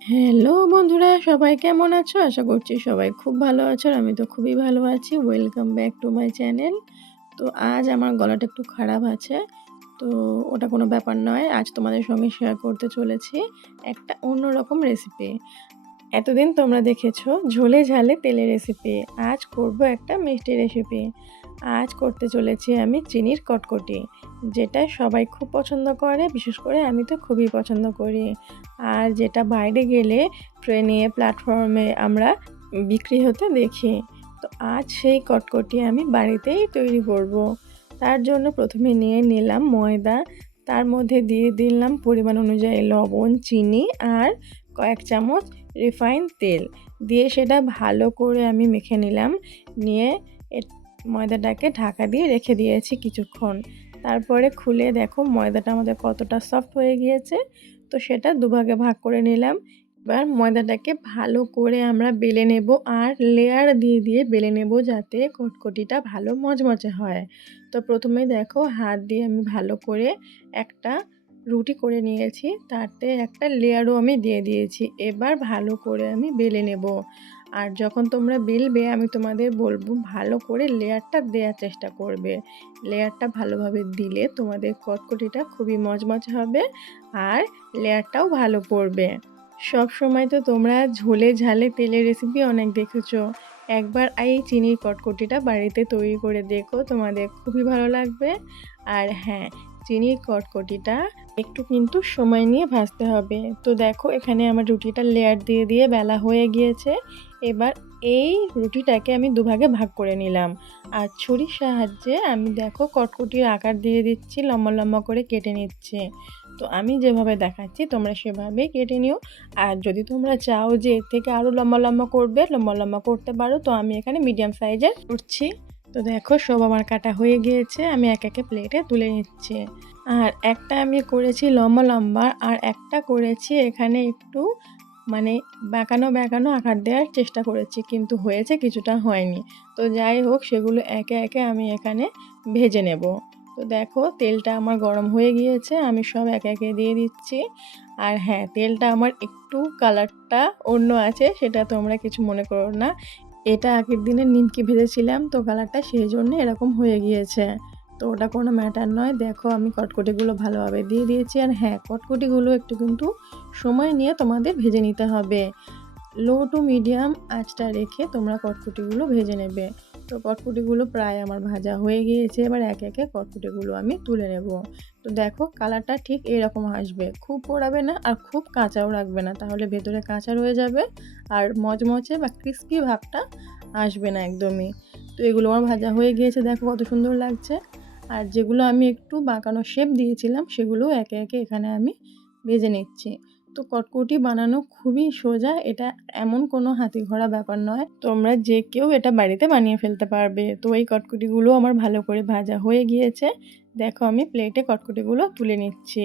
Hello বন্ধুরা, সবাই কেমন আছো? আশা করছি সবাই খুব ভালো আছো। আর আমি তো খুবই ভালো আছি। Welcome back to my channel. তো আজ আমার গলাটা একটু খারাপ আছে। তো ওটা কোনো ব্যাপার নয়। আজ তোমাদের সঙ্গে শেয়ার করতে চলেছি একটা অন্যরকম রেসিপি। এতদিন তোমরা দেখেছো ঝোলে ঝালে তেলে রেসিপি। আজ করব একটা মিষ্টি রেসিপি। আজ করতে চলেছি আমি চিনির কটকটি, যেটা সবাই খুব পছন্দ করে, বিশেষ করে আমি তো খুবই পছন্দ করি। আর যেটা বাইরে গেলে ট্রেনে, প্ল্যাটফর্মে আমরা বিক্রি হতে দেখি। তো আজ সেই কটকটি আমি বাড়িতেই তৈরি করব। তার জন্য প্রথমে নিয়ে নিলাম ময়দা, তার মধ্যে দিয়ে দিলাম পরিমাণ অনুযায়ী লবণ, চিনি আর কয়েক চামচ রিফাইন তেল দিয়ে সেটা ভালো করে আমি মেখে নিলাম। নিয়ে ময়দাটাকে ঢাকা দিয়ে রেখে দিয়েছি কিছুক্ষণ। তারপরে খুলে দেখো ময়দাটা আমাদের কতটা সফট হয়ে গিয়েছে। তো সেটা দুভাগে ভাগ করে নিলাম। এবার ময়দাটাকে ভালো করে আমরা বেলে নেব, আর লেয়ার দিয়ে দিয়ে বেলে নেব যাতে কটকটিটা ভালো মচমচে হয়। তো প্রথমে দেখো হাত দিয়ে আমি ভালো করে একটা রুটি করে নিয়েছি, তাতে একটা লেয়ারও আমি দিয়ে দিয়েছি। এবার ভালো করে আমি বেলে নেব। আর যখন তোমরা বেলবে আমি তোমাদের বলবো ভালো করে লেয়ারটা দেওয়ার চেষ্টা করবে। লেয়ারটা ভালোভাবে দিলে তোমাদের কটকটিটা খুবই মচমচে হবে আর লেয়ারটাও ভালো পড়বে। সব সময় তো তোমরা ঝোলে ঝালে তেলের রেসিপি অনেক দেখেছো। একবার এই চিনির কটকটিটা বাড়িতে তৈরি করে দেখো, তোমাদের খুবই ভালো লাগবে। আর হ্যাঁ, চিনির কটকটিটা একটু কিন্তু সময় নিয়ে ভাজতে হবে। তো দেখো এখানে আমার রুটিটা লেয়ার দিয়ে দিয়ে বেলা হয়ে গিয়েছে। এবার এই রুটিটাকে আমি দুভাগে ভাগ করে নিলাম। আর ছুরির সাহায্যে আমি দেখো কটকটির আকার দিয়ে দিচ্ছি, লম্বা লম্বা করে কেটে নিচ্ছি। তো আমি যেভাবে দেখাচ্ছি তোমরা সেভাবেই কেটে নিও। আর যদি তোমরা চাও যে এর থেকে আরও লম্বা লম্বা করবে, লম্বা লম্বা করতে পারো। তো আমি এখানে মিডিয়াম সাইজের করছি। তো দেখো সব আমার কাটা হয়ে গিয়েছে, আমি এক একে প্লেটে তুলে নিচ্ছি। আর একটা আমি করেছি লম্বা লম্বা, আর একটা করেছি এখানে একটু মানে বাঁকানো বাঁকানো আকার দেওয়ার চেষ্টা করেছি, কিন্তু হয়েছে কিছুটা হয়নি। তো যাই হোক, সেগুলো একে একে আমি এখানে ভেজে নেব। তো দেখো তেলটা আমার গরম হয়ে গিয়েছে, আমি সব একে একে দিয়ে দিচ্ছি। আর হ্যাঁ, তেলটা আমার একটু কালারটা অন্য আছে, সেটা তোমরা কিছু মনে করো না। এটা আগের দিনে নিমকি ভেজেছিলাম, তো কালারটা সেই জন্য এরকম হয়ে গিয়েছে। তো ওটা কোনো ম্যাটার নয়। দেখো আমি কটকটিগুলো ভালোভাবে দিয়ে দিয়েছি। আর হ্যাঁ, কটকটিগুলো একটু কিন্তু সময় নিয়ে তোমাদের ভেজে নিতে হবে। লো টু মিডিয়াম আঁচটা রেখে তোমরা কটকটিগুলো ভেজে নেবে। তো কটকটিগুলো প্রায় আমার ভাজা হয়ে গিয়েছে। এবার একে একে কটকটিগুলো আমি তুলে নেব। তো দেখো কালারটা ঠিক এরকম আসবে, খুব পোড়াবে না আর খুব কাঁচাও রাখবে না, তাহলে ভেতরে কাঁচা রয়ে যাবে আর মচমচে বা ক্রিস্পি ভাবটা আসবে না একদমই। তো এগুলো আমার ভাজা হয়ে গিয়েছে, দেখো কত সুন্দর লাগছে। আর যেগুলো আমি একটু বাঁকানো শেপ দিয়েছিলাম সেগুলো একে একে এখানে আমি ভেজে নিচ্ছি। তো কটকটি বানানো খুবই সোজা, এটা এমন কোনো হাতে গড়া ব্যাপার নয়, তোমরা যে কেউ এটা বাড়িতে বানিয়ে ফেলতে পারবে। তো এই কটকটিগুলো আমার ভালো করে ভাজা হয়ে গিয়েছে। দেখো আমি প্লেটে কটকটিগুলো তুলে নিচ্ছি।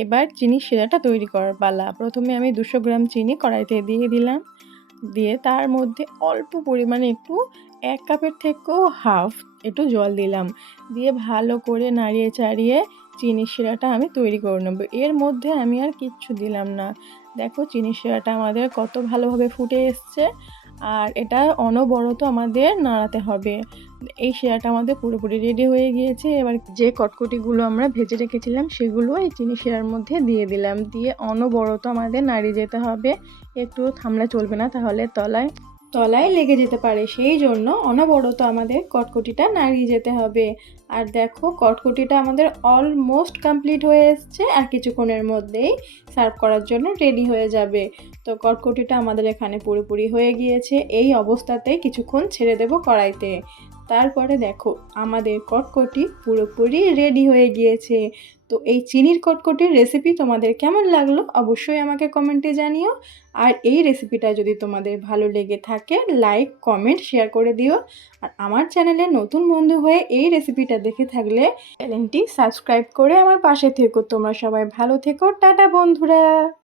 এবার চিনির শিরাটা তৈরি করার পালা। প্রথমে আমি 200 গ্রাম চিনি কড়াইতে দিয়ে দিলাম। দিয়ে তার মধ্যে অল্প পরিমাণে একটু 1 কাপের থেকেও হাফ একটু জল দিলাম। দিয়ে ভালো করে নাড়িয়ে চাড়িয়ে চিনির শিরাটা আমি তৈরি করে নেব। এর মধ্যে আমি আর কিচ্ছু দিলাম না। দেখো চিনির শিরাটা আমাদের কত ভালোভাবে ফুটে এসছে। আর এটা অনবরত আমাদের নাড়াতে হবে। এই শিরাটা আমাদের পুরোপুরি রেডি হয়ে গিয়েছে। এবার যে কটকটিগুলো আমরা ভেজে রেখেছিলাম সেগুলো এই চিনি শিরার মধ্যে দিয়ে দিলাম। দিয়ে অনবরত আমাদের নাড়িয়ে যেতে হবে, একটু থামলে চলবে না, তাহলে তলায় তলায় লেগে যেতে পারে। সেই জন্য অনবরত আমাদের কটকটিটা নাড়িয়ে যেতে হবে। আর দেখো কটকটিটা আমাদের অলমোস্ট কমপ্লিট হয়ে এসছে, আর কিছুক্ষণের মধ্যেই সার্ভ করার জন্য রেডি হয়ে যাবে। তো কটকটিটা আমাদের এখানে পুরোপুরি হয়ে গিয়েছে। এই অবস্থাতেই কিছুক্ষণ ছেড়ে দেব কড়াইতে। তারপরে দেখো আমাদের কটকটি পুরোপুরি রেডি হয়ে গিয়েছে। তো এই চিনির কটকটির রেসিপি তোমাদের কেমন লাগলো অবশ্যই আমাকে কমেন্টে জানিও। আর এই রেসিপিটা যদি তোমাদের ভালো লেগে থাকে লাইক কমেন্ট শেয়ার করে দিও। আর আমার চ্যানেলে নতুন বন্ধু হয়ে এই রেসিপিটা দেখে থাকলে চ্যানেলটি সাবস্ক্রাইব করে আমার পাশে থেকো। তোমরা সবাই ভালো থেকো। টাটা বন্ধুরা।